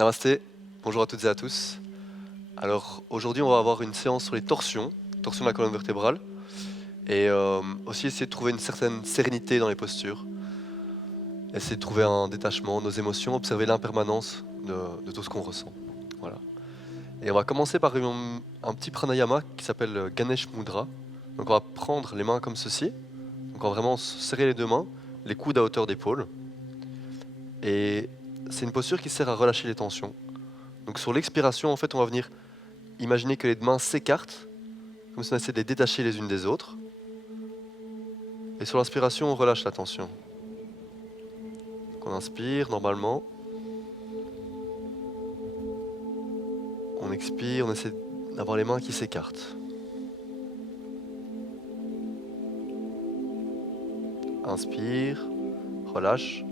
Namasté, bonjour à toutes et à tous. Alors aujourd'hui on va avoir une séance sur les torsions, torsions de la colonne vertébrale, et aussi essayer de trouver une certaine sérénité dans les postures, essayer de trouver un détachement, nos émotions, observer l'impermanence de tout ce qu'on ressent. Voilà. Et on va commencer par un petit pranayama qui s'appelle Ganesh Mudra. Donc on va prendre les mains comme ceci, donc on va vraiment serrer les deux mains, les coudes à hauteur d'épaule, et c'est une posture qui sert à relâcher les tensions. Donc sur l'expiration, en fait, on va venir imaginer que les mains s'écartent, comme si on essayait de les détacher les unes des autres. Et sur l'inspiration, on relâche la tension. Donc on inspire normalement. On expire, on essaie d'avoir les mains qui s'écartent. Inspire, relâche.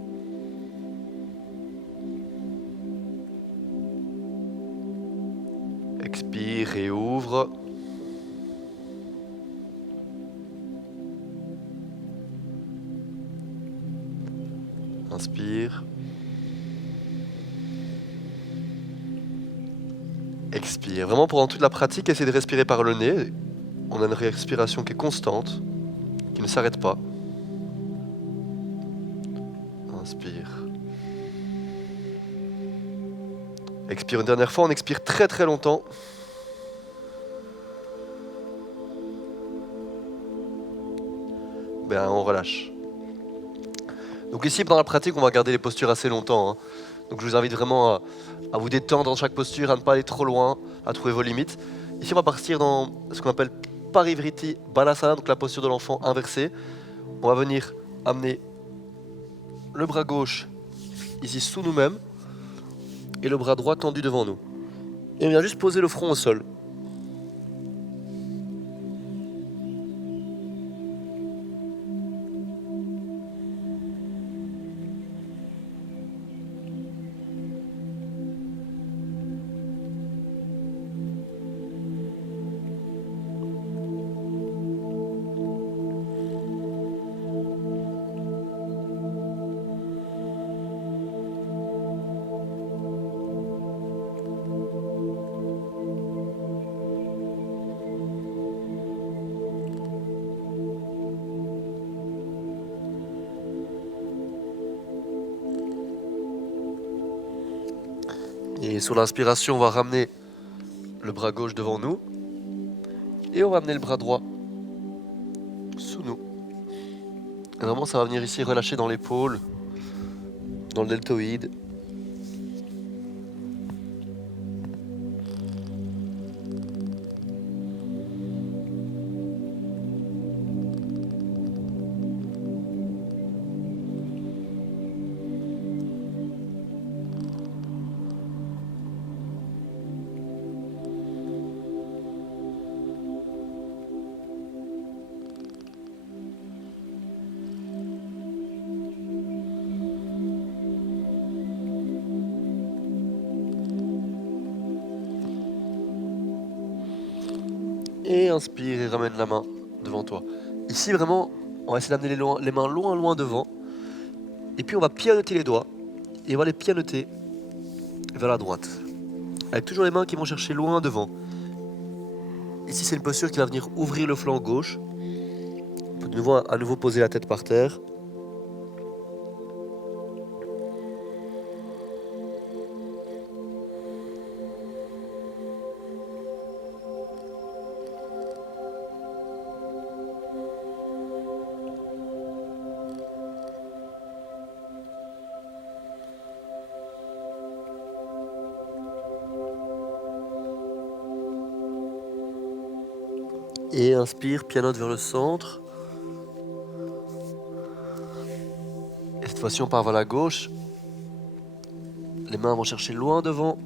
Expire, réouvre. Inspire. Expire. Vraiment pendant toute la pratique, essayez de respirer par le nez. On a une respiration qui est constante, qui ne s'arrête pas. Inspire. Expire une dernière fois, on expire très très longtemps. On relâche. Donc ici, dans la pratique, on va garder les postures assez longtemps. Donc je vous invite vraiment à vous détendre dans chaque posture, à ne pas aller trop loin, à trouver vos limites. Ici, on va partir dans ce qu'on appelle Parivriti Balasana, donc la posture de l'enfant inversée. On va venir amener le bras gauche ici sous nous-mêmes et le bras droit tendu devant nous. Et on vient juste poser le front au sol. Et sur l'inspiration, on va ramener le bras gauche devant nous. Et on va amener le bras droit sous nous. Et vraiment, ça va venir ici relâcher dans l'épaule, dans le deltoïde. Et inspire et ramène la main devant toi. Ici, vraiment, on va essayer d'amener les mains loin, loin devant. Et puis, on va pianoter les doigts. Et on va les pianoter vers la droite. Avec toujours les mains qui vont chercher loin devant. Ici, c'est une posture qui va venir ouvrir le flanc gauche. On peut à nouveau poser la tête par terre. Et inspire, pianote vers le centre. Et cette fois-ci, on part vers la gauche. Les mains vont chercher loin devant.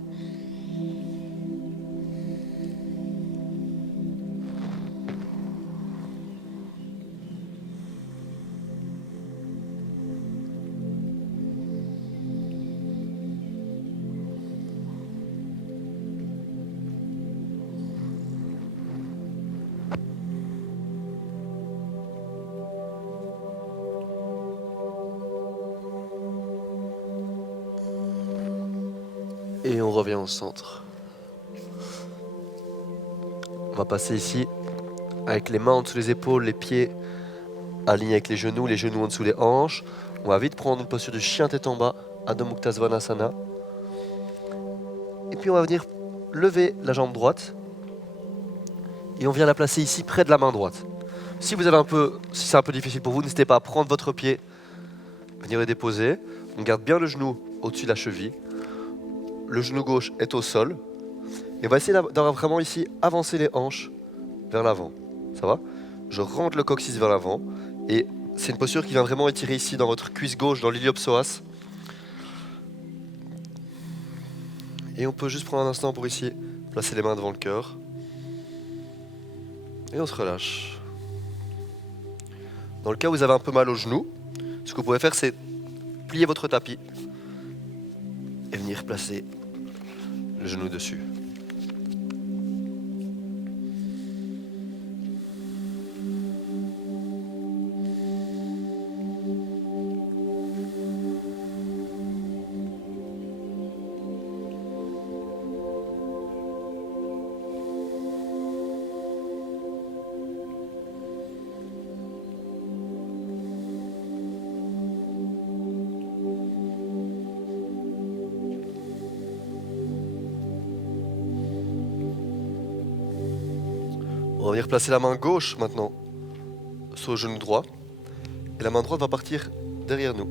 Et on revient au centre. On va passer ici avec les mains en dessous des épaules, les pieds alignés avec les genoux en dessous des hanches. On va vite prendre une posture de chien tête en bas, Adho Mukha Svanasana. Et puis on va venir lever la jambe droite. Et on vient la placer ici près de la main droite. Si c'est un peu difficile pour vous, n'hésitez pas à prendre votre pied, venir le déposer. On garde bien le genou au-dessus de la cheville. Le genou gauche est au sol. Et on va essayer d'avoir vraiment ici avancer les hanches vers l'avant. Ça va? Je rentre le coccyx vers l'avant. Et c'est une posture qui vient vraiment étirer ici dans votre cuisse gauche, dans l'iliopsoas. Et on peut juste prendre un instant pour ici placer les mains devant le cœur. Et on se relâche. Dans le cas où vous avez un peu mal au genou, ce que vous pouvez faire, c'est plier votre tapis et venir placer le genou dessus. On va venir placer la main gauche maintenant sur le genou droit. Et la main droite va partir derrière nous.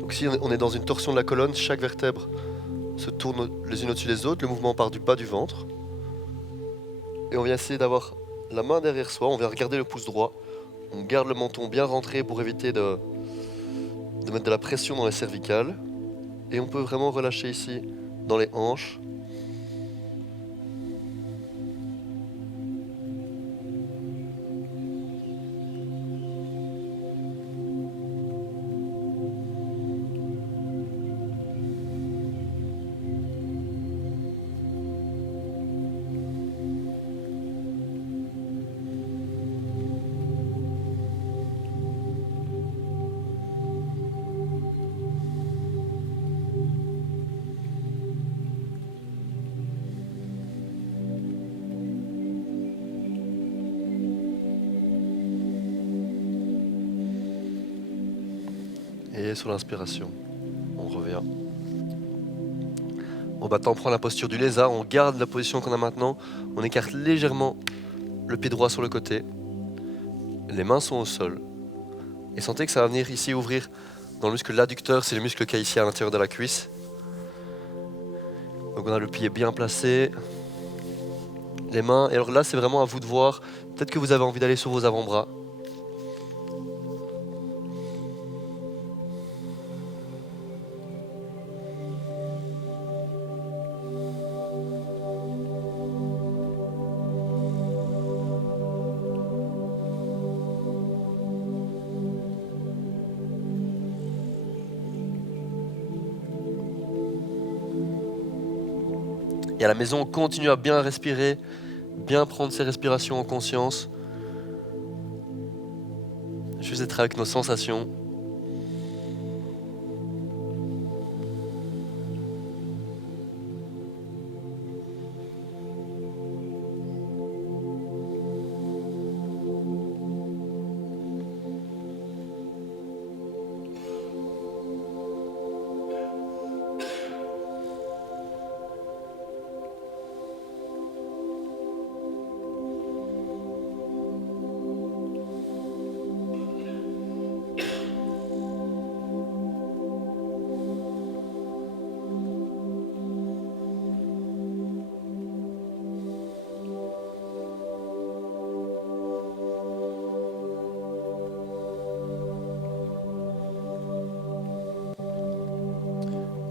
Donc si on est dans une torsion de la colonne, chaque vertèbre se tourne les unes au-dessus des autres. Le mouvement part du bas du ventre. Et on vient essayer d'avoir la main derrière soi. On vient regarder le pouce droit. On garde le menton bien rentré pour éviter de mettre de la pression dans les cervicales. Et on peut vraiment relâcher ici dans les hanches. Et sur l'inspiration, on revient. Bon, maintenant on prend la posture du lézard, on garde la position qu'on a maintenant, on écarte légèrement le pied droit sur le côté, les mains sont au sol. Et sentez que ça va venir ici ouvrir dans le muscle l'adducteur, c'est le muscle qu'il y a ici à l'intérieur de la cuisse. Donc on a le pied bien placé, les mains, et alors là c'est vraiment à vous de voir, peut-être que vous avez envie d'aller sur vos avant-bras. Et à la maison, on continue à bien respirer, bien prendre ses respirations en conscience. Juste être avec nos sensations.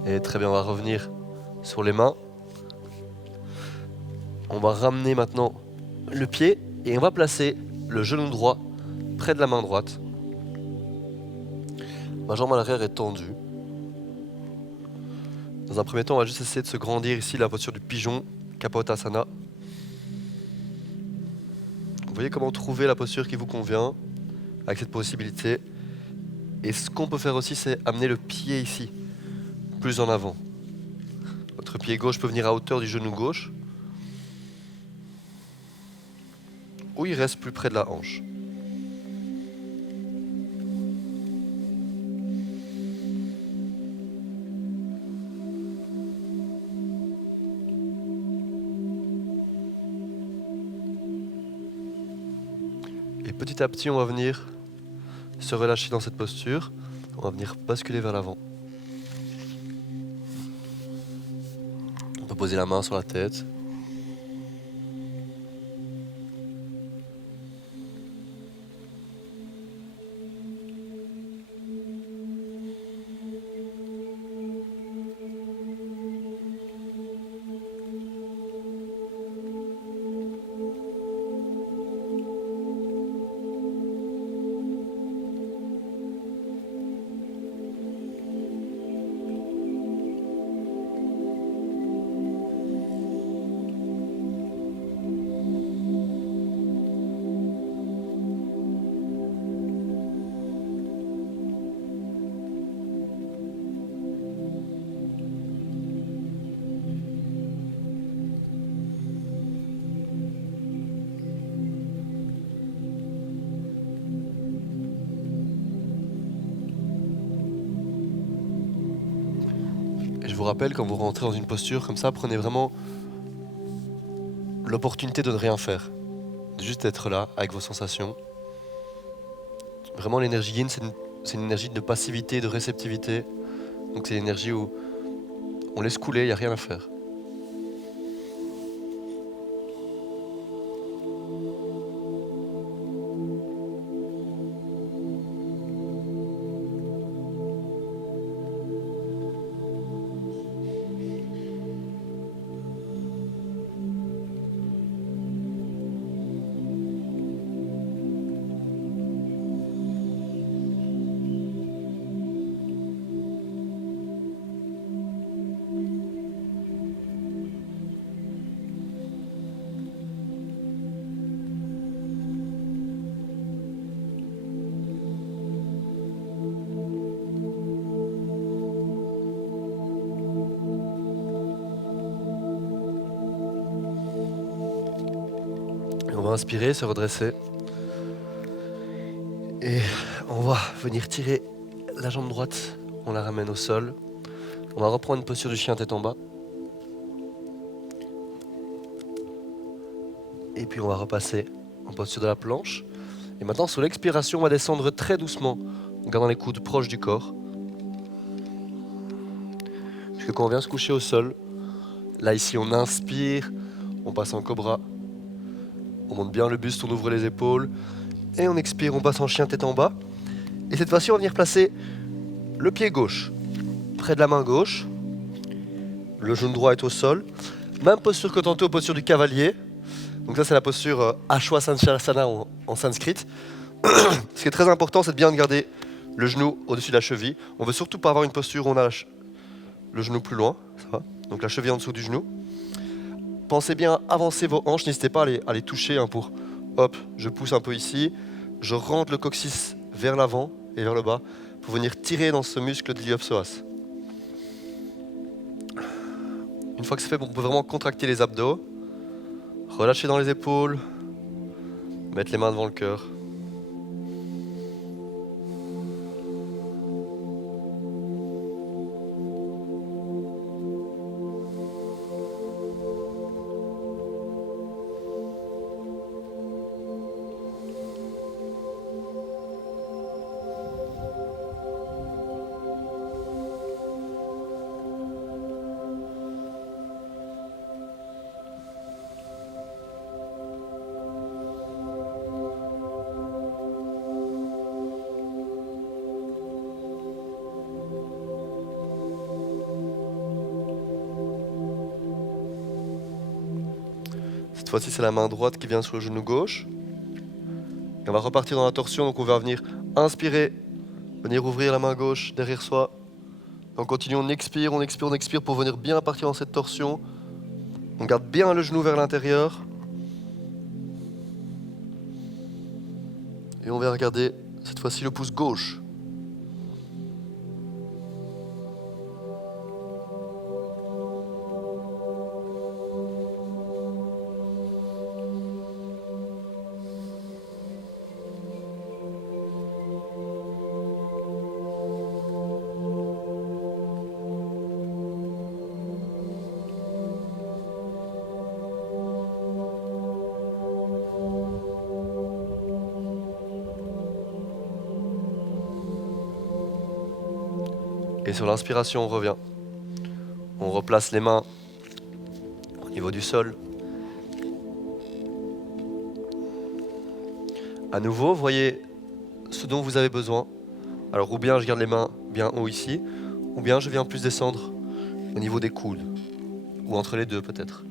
Et très bien, on va revenir sur les mains. On va ramener maintenant le pied et on va placer le genou droit près de la main droite. Ma jambe à l'arrière est tendue. Dans un premier temps, on va juste essayer de se grandir ici, la posture du pigeon, Kapotasana. Vous voyez comment trouver la posture qui vous convient avec cette possibilité. Et ce qu'on peut faire aussi, c'est amener le pied ici, plus en avant. Votre pied gauche peut venir à hauteur du genou gauche. Ou il reste plus près de la hanche. Et petit à petit, on va venir se relâcher dans cette posture. On va venir basculer vers l'avant. On peut poser la main sur la tête. Et je vous rappelle, quand vous rentrez dans une posture comme ça, prenez vraiment l'opportunité de ne rien faire. De juste être là, avec vos sensations. Vraiment, l'énergie yin, c'est une énergie de passivité, de réceptivité. Donc c'est une énergie où on laisse couler, il n'y a rien à faire. Et on va inspirer, se redresser. Et on va venir tirer la jambe droite, on la ramène au sol. On va reprendre une posture du chien tête en bas. Et puis on va repasser en posture de la planche. Et maintenant, sur l'expiration, on va descendre très doucement, en gardant les coudes proches du corps. Puisque quand on vient se coucher au sol, là ici on inspire, on passe en cobra. On monte bien le buste, on ouvre les épaules. Et on expire, on passe en chien tête en bas. Et cette fois-ci, on va venir placer le pied gauche près de la main gauche. Le genou droit est au sol. Même posture que tantôt, posture du cavalier. Donc ça, c'est la posture Ashwasana en sanskrit. Ce qui est très important, c'est de bien garder le genou au-dessus de la cheville. On veut surtout pas avoir une posture où on a le genou plus loin. Ça va. Donc la cheville en dessous du genou. Pensez bien à avancer vos hanches. N'hésitez pas à les toucher pour... Hop, je pousse un peu ici. Je rentre le coccyx vers l'avant et vers le bas pour venir tirer dans ce muscle de l'iliopsoas. Une fois que c'est fait, on peut vraiment contracter les abdos, relâcher dans les épaules, mettre les mains devant le cœur. Cette fois-ci, c'est la main droite qui vient sur le genou gauche. Et on va repartir dans la torsion, donc on va venir inspirer, venir ouvrir la main gauche derrière soi. On continue, on expire, on expire, on expire pour venir bien partir dans cette torsion. On garde bien le genou vers l'intérieur. Et on va regarder cette fois-ci le pouce gauche. Et sur l'inspiration, on revient. On replace les mains au niveau du sol. À nouveau, voyez ce dont vous avez besoin. Alors ou bien je garde les mains bien haut ici, ou bien je viens plus descendre au niveau des coudes, ou entre les deux peut-être.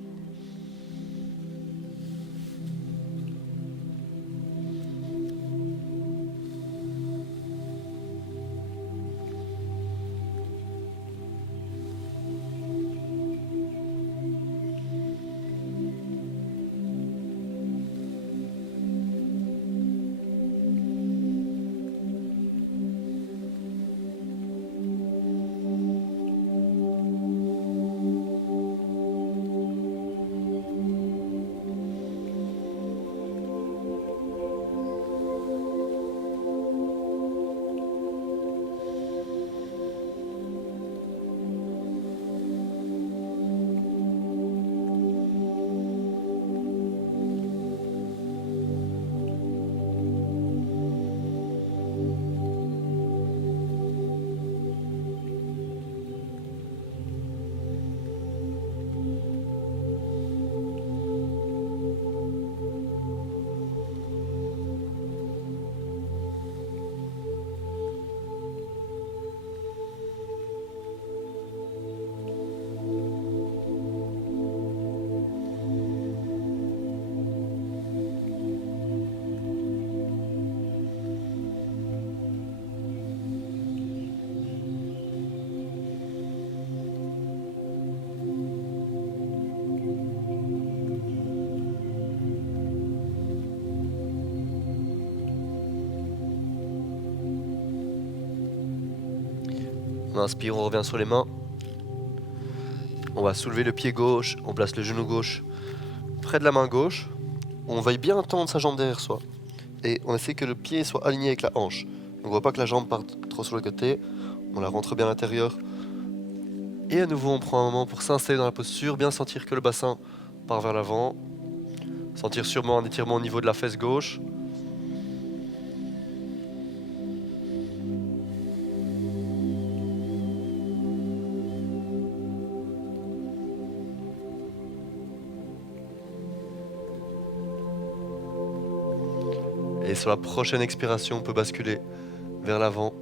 On inspire, on revient sur les mains. On va soulever le pied gauche, on place le genou gauche près de la main gauche. On veille bien tendre sa jambe derrière soi. Et on essaie que le pied soit aligné avec la hanche. On ne voit pas que la jambe parte trop sur le côté. On la rentre bien à l'intérieur. Et à nouveau, on prend un moment pour s'installer dans la posture, bien sentir que le bassin part vers l'avant. Sentir sûrement un étirement au niveau de la fesse gauche. Et sur la prochaine expiration, on peut basculer vers l'avant.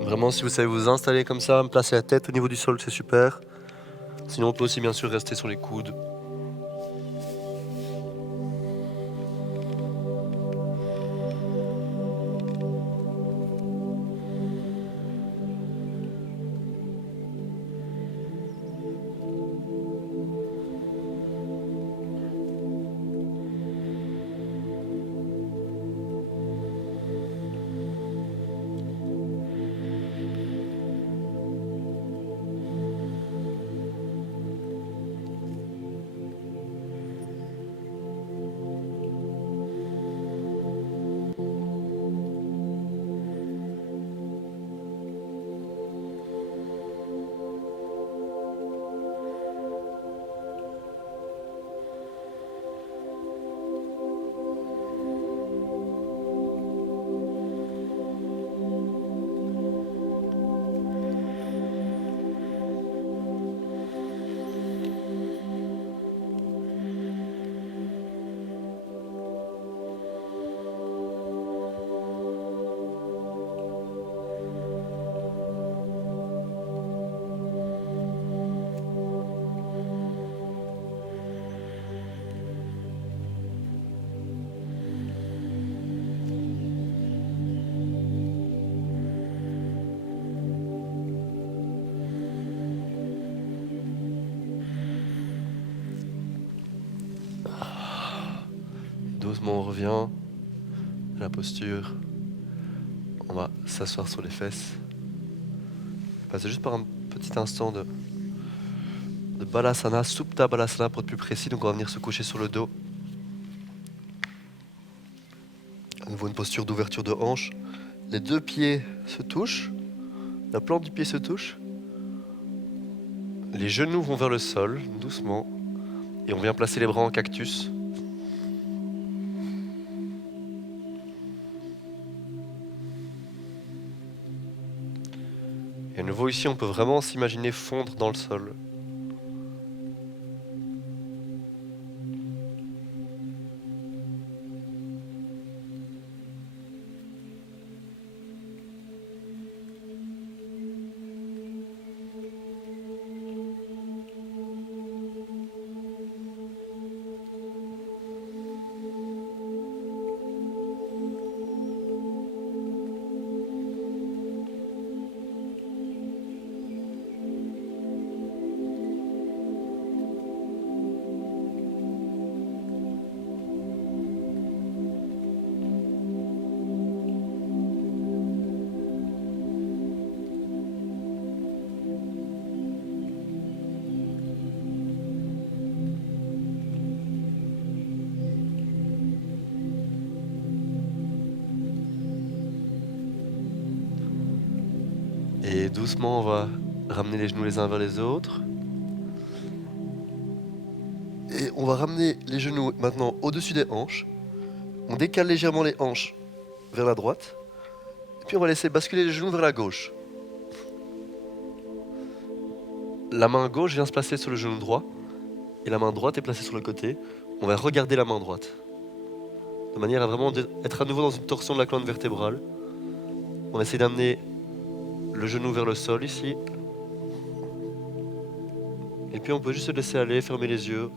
Vraiment, si vous savez vous installer comme ça, me placer la tête au niveau du sol, c'est super. Sinon, on peut aussi bien sûr rester sur les coudes. Doucement, on revient à la posture. On va s'asseoir sur les fesses. Passer juste par un petit instant de Balasana, Supta Balasana pour être plus précis. Donc on va venir se coucher sur le dos. À nouveau une posture d'ouverture de hanche. Les deux pieds se touchent. La plante du pied se touche. Les genoux vont vers le sol, doucement. Et on vient placer les bras en cactus. nouveau ici, on peut vraiment s'imaginer fondre dans le sol. Et doucement, on va ramener les genoux les uns vers les autres. Et on va ramener les genoux maintenant au-dessus des hanches. On décale légèrement les hanches vers la droite. Et puis on va laisser basculer les genoux vers la gauche. La main gauche vient se placer sur le genou droit. Et la main droite est placée sur le côté. On va regarder la main droite. De manière à vraiment être à nouveau dans une torsion de la colonne vertébrale. On essaie d'amener le genou vers le sol ici. Et puis on peut juste se laisser aller, fermer les yeux,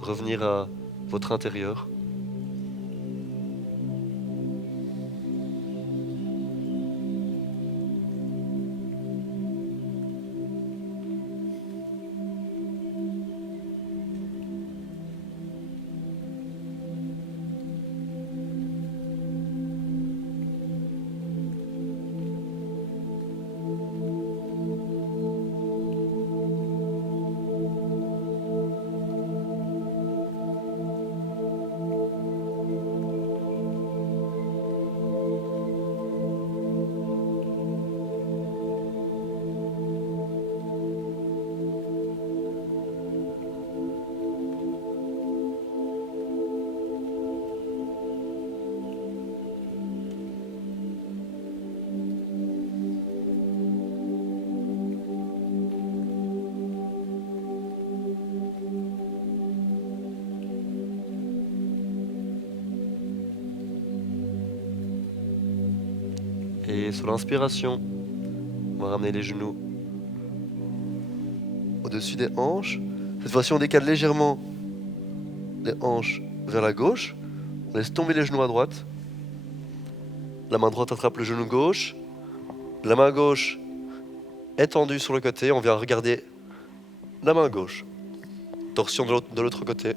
revenir à votre intérieur. Et sur l'inspiration, on va ramener les genoux au-dessus des hanches. Cette fois-ci, on décale légèrement les hanches vers la gauche. On laisse tomber les genoux à droite. La main droite attrape le genou gauche. La main gauche est tendue sur le côté. On vient regarder la main gauche. Torsion de l'autre côté.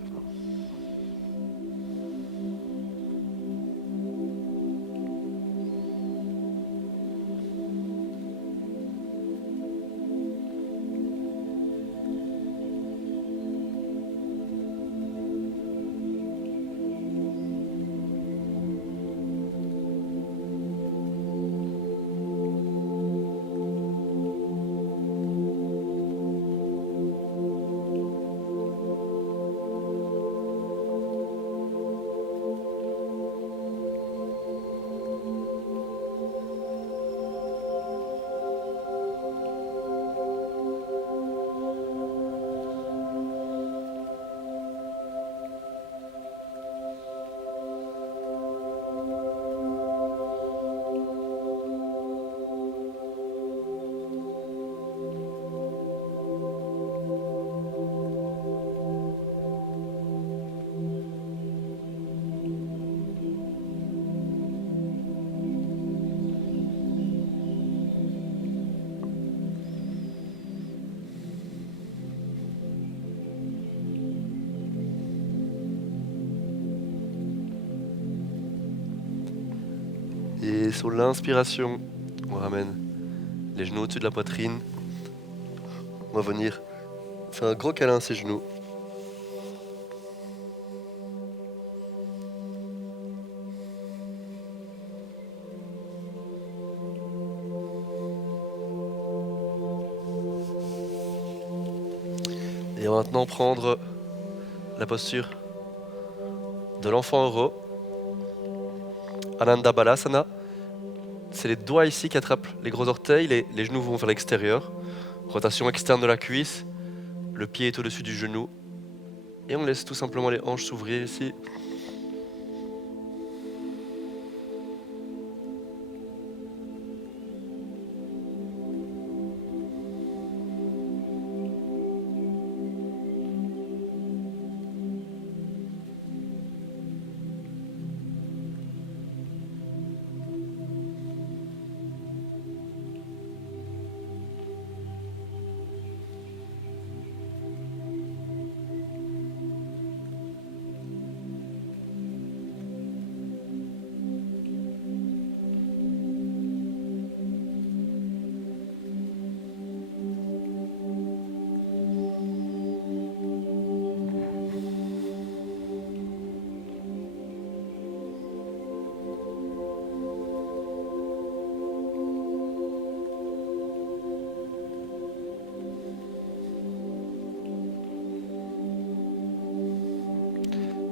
Et sur l'inspiration, on ramène les genoux au-dessus de la poitrine. On va venir faire un gros câlin à ses genoux. Et on va maintenant prendre la posture de l'enfant heureux, Ananda Balasana. c'est les doigts ici qui attrapent les gros orteils, les genoux vont vers l'extérieur. Rotation externe de la cuisse, le pied est au-dessus du genou. Et on laisse tout simplement les hanches s'ouvrir ici.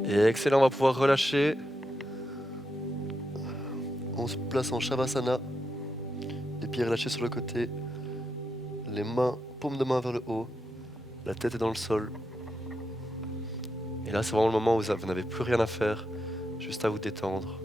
Et excellent, on va pouvoir relâcher. On se place en Shavasana. Les pieds relâchés sur le côté. Les mains, paumes de main vers le haut. La tête est dans le sol. Et là, c'est vraiment le moment où vous n'avez plus rien à faire. Juste à vous détendre.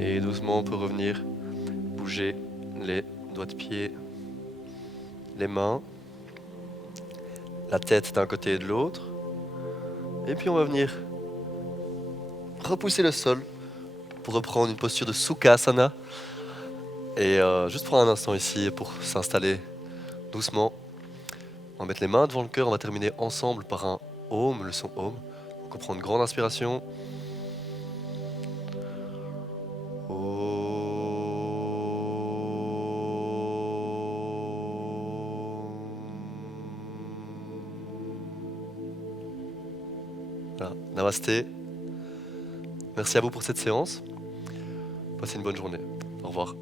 Et doucement, on peut revenir bouger les doigts de pied, les mains, la tête d'un côté et de l'autre. Et puis on va venir repousser le sol pour reprendre une posture de Sukhasana. Et juste prendre un instant ici pour s'installer doucement. On va mettre les mains devant le cœur, on va terminer ensemble par un Om, le son Om. Donc on prend une grande inspiration. Voilà. Namasté. Merci à vous pour cette séance. Passez une bonne journée. Au revoir.